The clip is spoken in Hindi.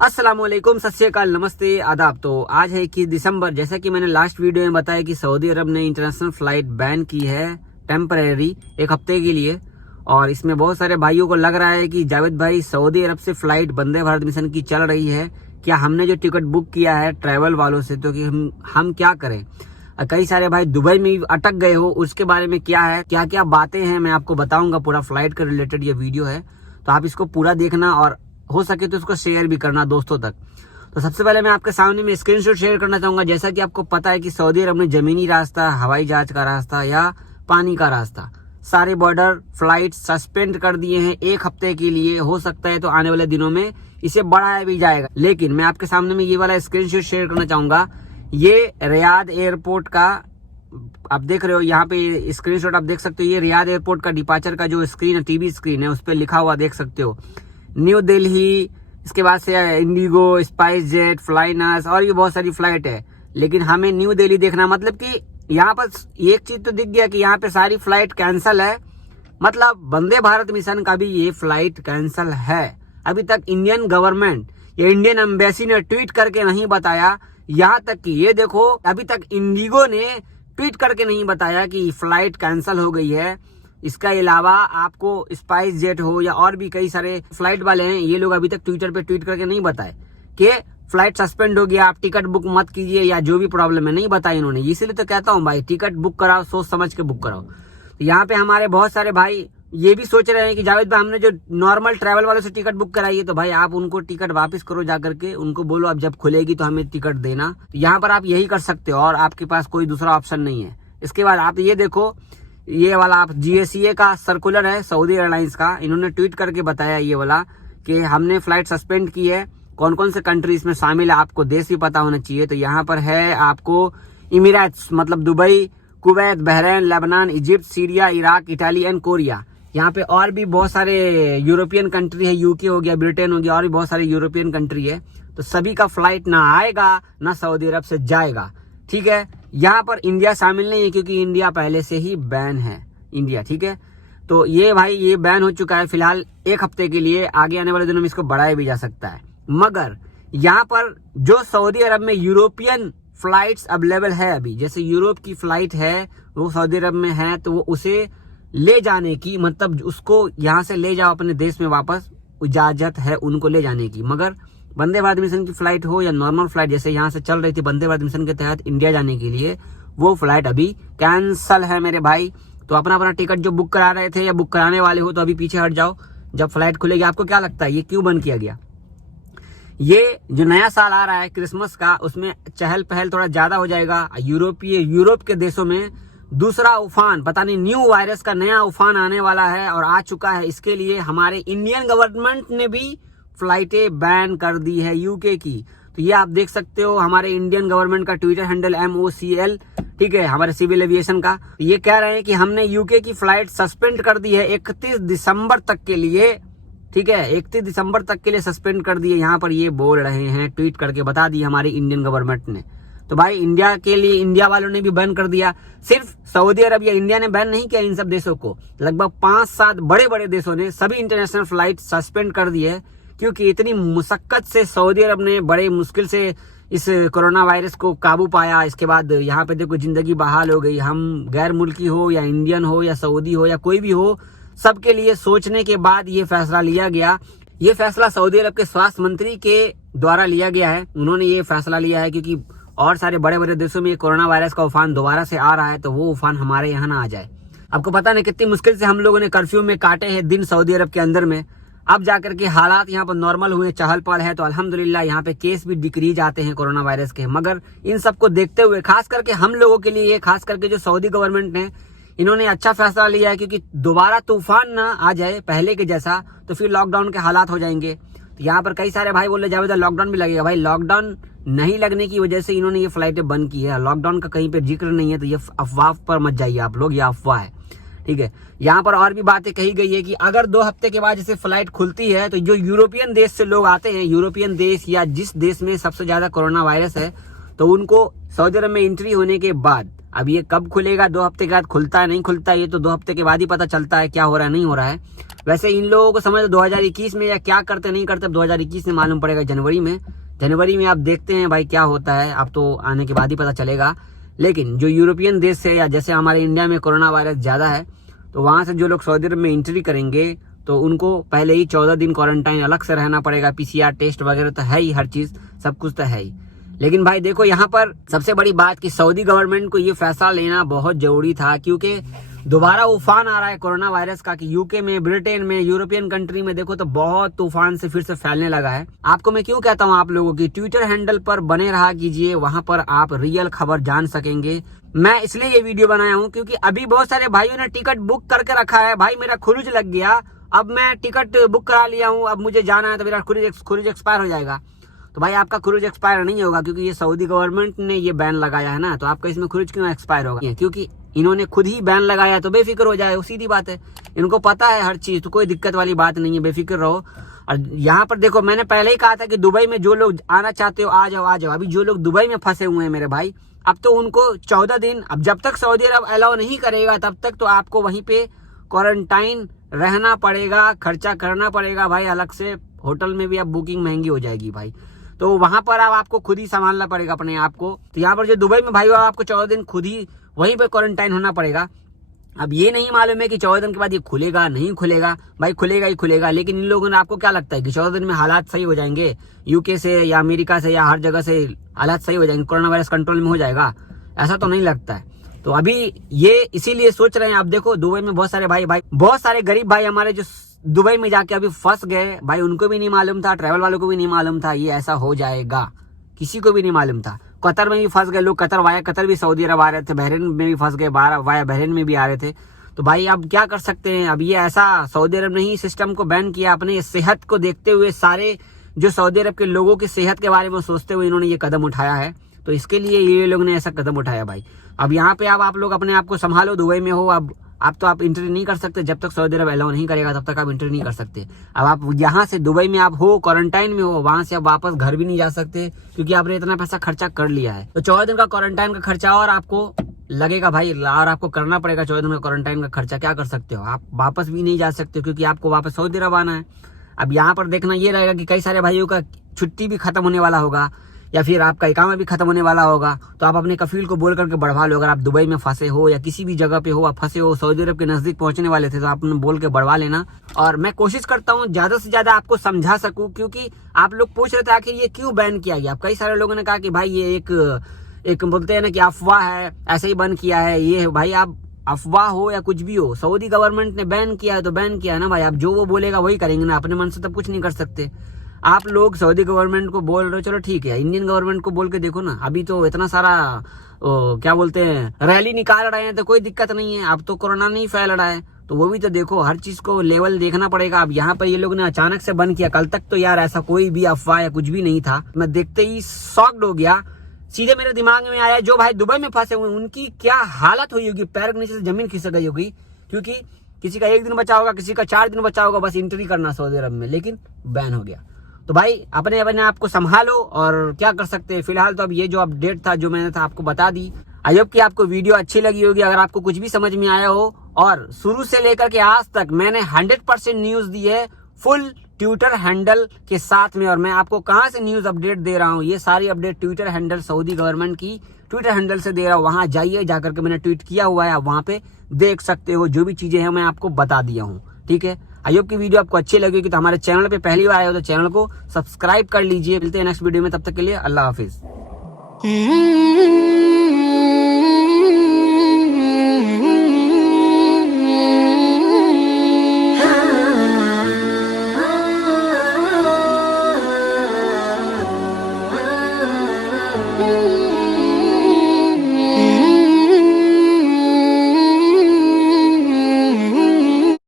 अस्सलाम वालेकुम, सत श्री अकाल, नमस्ते, आदाब। तो आज है 21 दिसंबर। जैसा कि मैंने लास्ट वीडियो में बताया कि सऊदी अरब ने इंटरनेशनल फ्लाइट बैन की है टेम्परेरी एक हफ्ते के लिए। और इसमें बहुत सारे भाइयों को लग रहा है कि जावेद भाई, सऊदी अरब से फ्लाइट वंदे भारत मिशन की चल रही है, क्या हमने जो टिकट बुक किया है ट्रैवल वालों से, तो कि हम क्या करें। कई सारे भाई दुबई में अटक गए हो, उसके बारे में क्या है, क्या क्या बातें हैं, मैं आपको बताऊंगा। पूरा फ्लाइट के रिलेटेड ये वीडियो है, तो आप इसको पूरा देखना और हो सके तो इसको शेयर भी करना दोस्तों तक। तो सबसे पहले मैं आपके सामने में स्क्रीनशॉट शेयर करना चाहूंगा। जैसा कि आपको पता है कि सऊदी अरब ने जमीनी रास्ता, हवाई जहाज का रास्ता या पानी का रास्ता, सारे बॉर्डर फ्लाइट सस्पेंड कर दिए हैं एक हफ्ते के लिए। हो सकता है तो आने वाले दिनों में इसे बढ़ाया भी जाएगा। लेकिन मैं आपके सामने में ये वाला स्क्रीनशॉट शेयर करना चाहूंगा। ये रियाद एयरपोर्ट का आप देख रहे हो, यहाँ पे स्क्रीनशॉट आप देख सकते हो। ये रियाद एयरपोर्ट का डिपार्चर का जो स्क्रीन है, टीवी स्क्रीन है, उस पर लिखा हुआ देख सकते हो न्यू दिल्ली। इसके बाद से इंडिगो, स्पाइस जेट, फ्लाइनस और ये बहुत सारी फ्लाइट है। लेकिन हमें न्यू दिल्ली देखना, मतलब कि यहाँ पर एक चीज तो दिख गया कि यहाँ पे सारी फ्लाइट कैंसल है। मतलब वंदे भारत मिशन का भी ये फ्लाइट कैंसल है। अभी तक इंडियन गवर्नमेंट या इंडियन एम्बेसी ने ट्वीट करके नहीं बताया। यहाँ तक कि ये देखो, अभी तक इंडिगो ने ट्वीट करके नहीं बताया कि फ्लाइट कैंसल हो गई है। इसका अलावा आपको स्पाइस जेट हो या और भी कई सारे फ्लाइट वाले हैं, ये लोग अभी तक ट्विटर पे ट्वीट करके नहीं बताए कि फ्लाइट सस्पेंड हो गया, आप टिकट बुक मत कीजिए या जो भी प्रॉब्लम है, नहीं बताया इन्होंने। इसीलिए तो कहता हूँ भाई, टिकट बुक कराओ, सोच समझ के बुक कराओ। तो यहाँ पे हमारे बहुत सारे भाई ये भी सोच रहे हैं कि जावेद भाई, हमने जो नॉर्मल ट्रैवल वालों से टिकट बुक कराई है, तो भाई आप उनको टिकट वापस करो जाकर के, उनको बोलो अब जब खुलेगी तो हमें टिकट देना। तो यहाँ पर आप यही कर सकते हो और आपके पास कोई दूसरा ऑप्शन नहीं है। इसके बाद आप ये देखो, ये वाला आप GSA का सर्कुलर है सऊदी एयरलाइंस का, इन्होंने ट्वीट करके बताया ये वाला कि हमने फ्लाइट सस्पेंड की है। कौन कौन से कंट्री इसमें शामिल है आपको देश भी पता होना चाहिए। तो यहाँ पर है आपको इमिरेट्स, मतलब Dubai, Kuwait, Bahrain, Lebanon, Egypt, Syria, Iraq, Italy and Korea. यहाँ पे और भी बहुत सारे यूरोपियन कंट्री है, UK हो गया, ब्रिटेन हो गया, और भी बहुत सारे यूरोपियन कंट्री है। तो सभी का फ्लाइट ना आएगा ना सऊदी अरब से जाएगा, ठीक है। यहाँ पर इंडिया शामिल नहीं है क्योंकि इंडिया पहले से ही बैन है, इंडिया, ठीक है। तो ये भाई, ये बैन हो चुका है फिलहाल एक हफ्ते के लिए। आगे आने वाले दिनों में इसको बढ़ाया भी जा सकता है। मगर यहाँ पर जो सऊदी अरब में यूरोपियन फ्लाइट्स अवेलेबल है अभी, जैसे यूरोप की फ्लाइट है वो सऊदी अरब में है, तो वो उसे ले जाने की, मतलब उसको यहाँ से ले जाओ अपने देश में वापस, इजाजत है उनको ले जाने की। मगर वंदे भारत मिशन की फ्लाइट हो या नॉर्मल फ्लाइट जैसे यहाँ से चल रही थी वंदे भारत मिशन के तहत इंडिया जाने के लिए, वो फ्लाइट अभी कैंसल है मेरे भाई। तो अपना अपना टिकट जो बुक करा रहे थे या बुक कराने वाले हो, तो अभी पीछे हट जाओ। जब फ्लाइट खुलेगी, आपको क्या लगता है ये क्यों बंद किया गया? ये जो नया साल आ रहा है क्रिसमस का, उसमें चहल पहल थोड़ा ज्यादा हो जाएगा। यूरोप के देशों में दूसरा उफान, पता नहीं न्यू वायरस का नया उफान आने वाला है और आ चुका है। इसके लिए हमारे इंडियन गवर्नमेंट ने भी फ्लाइटें बैन कर दी है UK की। तो ये आप देख सकते हो, हमारे इंडियन गवर्नमेंट का ट्विटर हैंडल MOCL, ठीक है, हमारे सिविल एविएशन का। ये कह रहे हैं कि हमने UK की फ्लाइट सस्पेंड कर दी है 31 दिसंबर तक के लिए, ठीक है, 31 दिसंबर तक के लिए सस्पेंड कर दिए। यहाँ पर ये बोल रहे हैं, ट्वीट करके बता दी हमारी इंडियन गवर्नमेंट ने। तो भाई इंडिया के लिए इंडिया वालों ने भी बैन कर दिया। सिर्फ सऊदी अरब या इंडिया ने बैन नहीं किया इन सब देशों को, लगभग 5-7 बड़े बड़े देशों ने सभी इंटरनेशनल फ्लाइट सस्पेंड कर दी है। क्योंकि इतनी मुशक्कत से सऊदी अरब ने बड़े मुश्किल से इस कोरोना वायरस को काबू पाया। इसके बाद यहाँ पे देखो जिंदगी बहाल हो गई। हम गैर मुल्की हो या इंडियन हो या सऊदी हो या कोई भी हो, सबके लिए सोचने के बाद ये फैसला लिया गया। ये फैसला सऊदी अरब के स्वास्थ्य मंत्री के द्वारा लिया गया है। उन्होंने ये फैसला लिया है क्योंकि और सारे बड़े बड़े देशों में कोरोना वायरस का उफान दोबारा से आ रहा है, तो वो उफान हमारे यहाँ ना आ जाए। आपको पता नहीं कितनी मुश्किल से हम लोगों ने कर्फ्यू में काटे हैं दिन सऊदी अरब के अंदर में। अब जाकर के हालात यहाँ पर नॉर्मल हुए, चहल पहल है, तो अल्हम्दुलिल्लाह यहाँ पे केस भी डिक्रीज आते हैं कोरोना वायरस के। मगर इन सबको देखते हुए, खास करके हम लोगों के लिए, खास करके जो सऊदी गवर्नमेंट ने, इन्होंने अच्छा फैसला लिया है। क्योंकि दोबारा तूफान ना आ जाए पहले के जैसा, तो फिर लॉकडाउन के हालात हो जाएंगे। तो यहाँ पर कई सारे भाई बोल रहे जावेद लॉकडाउन भी लगेगा। भाई लॉकडाउन नहीं लगने की वजह से इन्होंने ये फ्लाइटें बंद की है। लॉकडाउन का कहीं पे जिक्र नहीं है, तो ये अफवाह पर मत जाइए आप लोग, ये अफवाह है, ठीक है। यहाँ पर और भी बातें कही गई है कि अगर 2 हफ्ते के बाद जैसे फ्लाइट खुलती है, तो जो यूरोपियन देश से लोग आते हैं, यूरोपियन देश या जिस देश में सबसे ज्यादा कोरोना वायरस है, तो उनको सऊदी अरब में एंट्री होने के बाद अब ये कब खुलेगा, 2 हफ्ते के बाद खुलता है नहीं खुलता है, ये तो 2 हफ्ते के बाद ही पता चलता है क्या हो रहा है नहीं हो रहा है। वैसे इन लोगों को समझ 2021 में या क्या करते नहीं करते, 2021 में मालूम पड़ेगा। जनवरी में आप देखते हैं भाई क्या होता है, अब तो आने के बाद ही पता चलेगा। लेकिन जो यूरोपियन देश है या जैसे हमारे इंडिया में कोरोना वायरस ज्यादा है, तो वहां से जो लोग सऊदी अरब में एंट्री करेंगे तो उनको पहले ही 14 दिन क्वारंटाइन अलग से रहना पड़ेगा। PCR टेस्ट वगैरह तो है ही, हर चीज सब कुछ तो है ही। लेकिन भाई देखो यहाँ पर सबसे बड़ी बात कि सऊदी गवर्नमेंट को ये फैसला लेना बहुत जरूरी था, क्योंकि दोबारा उफान आ रहा है कोरोना वायरस का कि यूके में, ब्रिटेन में, यूरोपियन कंट्री में देखो तो बहुत तूफान से फिर से फैलने लगा है। आपको मैं क्यों कहता हूँ आप लोगों की ट्विटर हैंडल पर बने रहा कीजिए, वहां पर आप रियल खबर जान सकेंगे। मैं इसलिए ये वीडियो बनाया हूँ क्योंकि अभी बहुत सारे भाइयों ने टिकट बुक करके रखा है। भाई मेरा खुरुज लग गया, अब मैं टिकट बुक करा लिया हूँ, अब मुझे जाना है तो मेरा खुरुज एक्सपायर हो जाएगा। तो भाई आपका खुरुज एक्सपायर नहीं होगा, क्योंकि ये सऊदी गवर्नमेंट ने ये बैन लगाया है ना, तो आपका इसमें खुरुज क्यों एक्सपायर होगा? क्योंकि इन्होंने खुद ही बैन लगाया, तो बेफिक्र हो जाए, सीधी बात है। इनको पता है हर चीज, तो कोई दिक्कत वाली बात नहीं है, बेफिक्र रहो। और यहाँ पर देखो मैंने पहले ही कहा था कि दुबई में जो लोग आना चाहते हो आ जाओ आ जाओ। अभी जो लोग दुबई में फंसे हुए हैं मेरे भाई, अब तो उनको 14 दिन, अब जब तक सऊदी अरब अलाउ नहीं करेगा तब तक तो आपको वहीं पे क्वारंटाइन रहना पड़ेगा, खर्चा करना पड़ेगा भाई अलग से। होटल में भी अब बुकिंग महंगी हो जाएगी भाई, तो वहां पर अब आपको खुद ही संभालना पड़ेगा अपने आप को। तो यहाँ पर जो दुबई में भाई आपको 14 दिन खुद ही वहीं पे क्वारंटाइन होना पड़ेगा। अब ये नहीं मालूम है कि 14 दिन के बाद ये खुलेगा नहीं खुलेगा, भाई खुलेगा ही खुलेगा। लेकिन इन लोगों ने, आपको क्या लगता है कि 14 दिन में हालात सही हो जाएंगे यूके से या अमेरिका से या हर जगह से हालात सही हो जाएंगे, कोरोना वायरस कंट्रोल में हो जाएगा? ऐसा तो नहीं लगता है। तो अभी ये इसीलिए सोच रहे हैं। आप देखो दुबई में बहुत सारे भाई बहुत सारे गरीब भाई हमारे जो दुबई में जाके अभी फंस गए भाई, उनको भी नहीं मालूम था, ट्रैवल वालों को भी नहीं मालूम था ये ऐसा हो जाएगा, किसी को भी नहीं मालूम था। कतर में भी फंस गए लोग, वाया कतर भी सऊदी अरब आ रहे थे, बहरीन में भी फंस गए, वाया बहरीन में भी आ रहे थे। तो भाई अब क्या कर सकते हैं? अब ये ऐसा सऊदी अरब ने ही सिस्टम को बैन किया, अपने सेहत को देखते हुए, सारे जो सऊदी अरब के लोगों की सेहत के बारे में सोचते हुए इन्होंने ये कदम उठाया है। तो इसके लिए ये लोग ने ऐसा कदम उठाया भाई। अब यहाँ पे अब आप लोग अपने आप को संभालो, दुबई में हो, अब तो आप एंट्री नहीं कर सकते, जब तक सऊदी अरब अलाउ नहीं करेगा तब तक आप एंट्री नहीं कर सकते। अब आप यहाँ से दुबई में आप हो, क्वारंटाइन में हो, वहां से आप वापस घर भी नहीं जा सकते, क्योंकि आपने इतना पैसा खर्चा कर लिया है। तो 14 दिन का क्वारंटाइन का खर्चा और आपको लगेगा भाई, और आपको करना पड़ेगा 14 दिन का क्वारंटाइन का खर्चा। क्या कर सकते हो? आप वापस भी नहीं जा सकते, क्योंकि आपको वापस सऊदी अरब आना है। अब यहाँ पर देखना ये रहेगा कि कई सारे भाइयों का छुट्टी भी खत्म होने वाला होगा, या फिर आपका इकामा भी खत्म होने वाला होगा। तो आप अपने कफील को बोल करके बढ़वा लो। अगर आप दुबई में फंसे हो या किसी भी जगह पे हो, आप फंसे हो, सऊदी अरब के नजदीक पहुंचने वाले थे, तो आपने बोल के बढ़वा लेना। और मैं कोशिश करता हूं ज्यादा से ज्यादा आपको समझा सकूं, क्योंकि आप लोग पूछ रहे थे आखिर ये क्यों बैन किया गया। कई सारे लोगों ने कहा कि भाई ये एक बोलते हैं ना कि अफवाह है, ऐसे ही बंद किया है। ये भाई आप अफवाह हो या कुछ भी हो, सऊदी गवर्नमेंट ने बैन किया है तो बैन किया है ना भाई। आप जो वो बोलेगा वही करेंगे ना, अपने मन से तब कुछ नहीं कर सकते। आप लोग सऊदी गवर्नमेंट को बोल रहे हो, चलो ठीक है, इंडियन गवर्नमेंट को बोल के देखो ना। अभी तो इतना सारा क्या बोलते हैं रैली निकाल रहे हैं, तो कोई दिक्कत नहीं है। अब तो कोरोना नहीं फैल रहा है, तो वो भी तो देखो, हर चीज को लेवल देखना पड़ेगा। अब यहाँ पर ये लोग ने अचानक से बंद किया, कल तक तो यार ऐसा कोई भी अफवाह या कुछ भी नहीं था। मैं देखते ही शॉक्ड हो गया। सीधे मेरे दिमाग में आया जो भाई दुबई में फंसे हुए उनकी क्या हालत हुई होगी, पैर के नीचे से जमीन खिसक गई होगी, क्योंकि किसी का 1 दिन बचा होगा, किसी का 4 दिन बचा होगा बस एंट्री करना सऊदी अरब में, लेकिन बैन हो गया। तो भाई अपने आप को संभालो, और क्या कर सकते हैं। फिलहाल तो अब ये जो अपडेट था जो मैंने आपको बता दी। आई होप कि आपको वीडियो अच्छी लगी होगी। अगर आपको कुछ भी समझ में आया हो, और शुरू से लेकर के आज तक मैंने 100% न्यूज दी है फुल ट्विटर हैंडल के साथ में। और मैं आपको कहां से न्यूज अपडेट दे रहा हूं, ये सारी update Twitter handle Saudi government की ट्विटर हैंडल से दे रहा हूं। वहां जाइए, जाकर के मैंने ट्वीट किया हुआ है, आप वहां पे देख सकते हो। जो भी चीजें हैं मैं आपको बता दिया हूँ, ठीक है। आई होप की वीडियो आपको अच्छी लगेगी। तो हमारे चैनल पे पहली बार आए हो तो चैनल को सब्सक्राइब कर लीजिए। मिलते हैं नेक्स्ट वीडियो में, तब तक के लिए अल्लाह हाफिज। Mm-hmm.